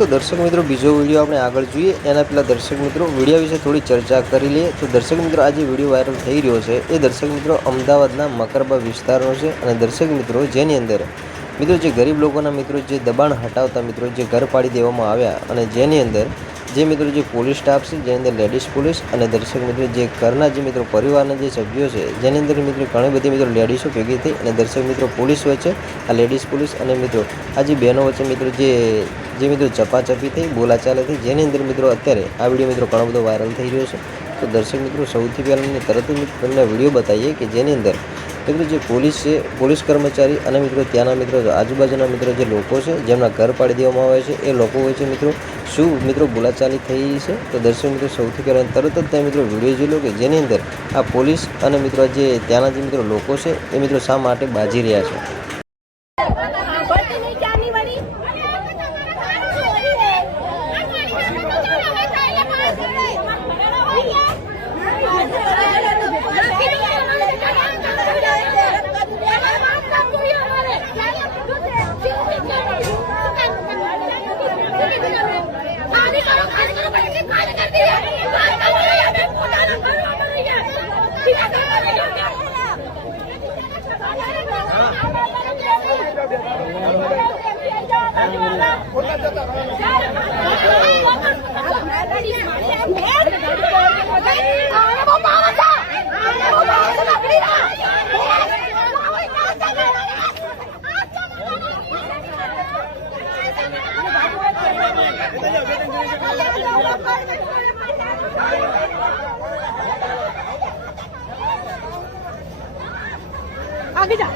तो दर्शक मित्रों बीजो वीडियो आपणे आगळ जोईए एना पहेला दर्शक मित्रों वीडियो विषे थोड़ी चर्चा करी लीए। तो दर्शक मित्रों आज वीडियो वायरल थई रह्यो छे ए दर्शक मित्रों अमदावादना मकरबा विस्तारनो छे। अने दर्शक मित्रों जेनी अंदर मित्रों जे गरीब लोकोना मित्रों जे दबाण हटावता मित्रों जे घर पाड़ी देवामां आव्या अने जेनी अंदर जे मित्रों जे पोलीस स्टाफ छे जेनी अंदर लेडीज पोलीस अने दर्शक मित्रों जे घरना जे मित्रों परिवारना जे सभ्यो छे जेनी अंदर मित्रों घणी बधी मित्रों लेडीजो भेगी थई अने दर्शक मित्रों पोलीस वच्चे आ लेडीज पोलीस अने मित्रों आ जे बहनों वच्चे मित्रों जे मित्रों चपाचपी थी बोलाचाली थी जेनी अंदर मित्रों अत्यारे आ विडियो मित्रों घणो बधो वायरल थई रह्यो छे। तो दर्शक मित्रों सौथी पहेला तरत ज तमने विडियो बताईए कि जेनी अंदर मित्रों जे पोलीस छे पोलीस कर्मचारी अने मित्रों त्याना मित्रों आजूबाजूना मित्रों जे लोको छे जेमना घर पाड़ी देवामां आवे छे ए लोको वच्चे मित्रों शुं मित्रों बोलाचाली थई छे। तो दर्शक मित्रों सौथी पहेला तरत ज त्या मित्रों विडियो जोई लो कि जेनी अंदर आ पोलीस अने मित्रों जे त्याना जे मित्रों लोको छे ए मित्रों शा माटे बाजी रह्या छे। आगे जा।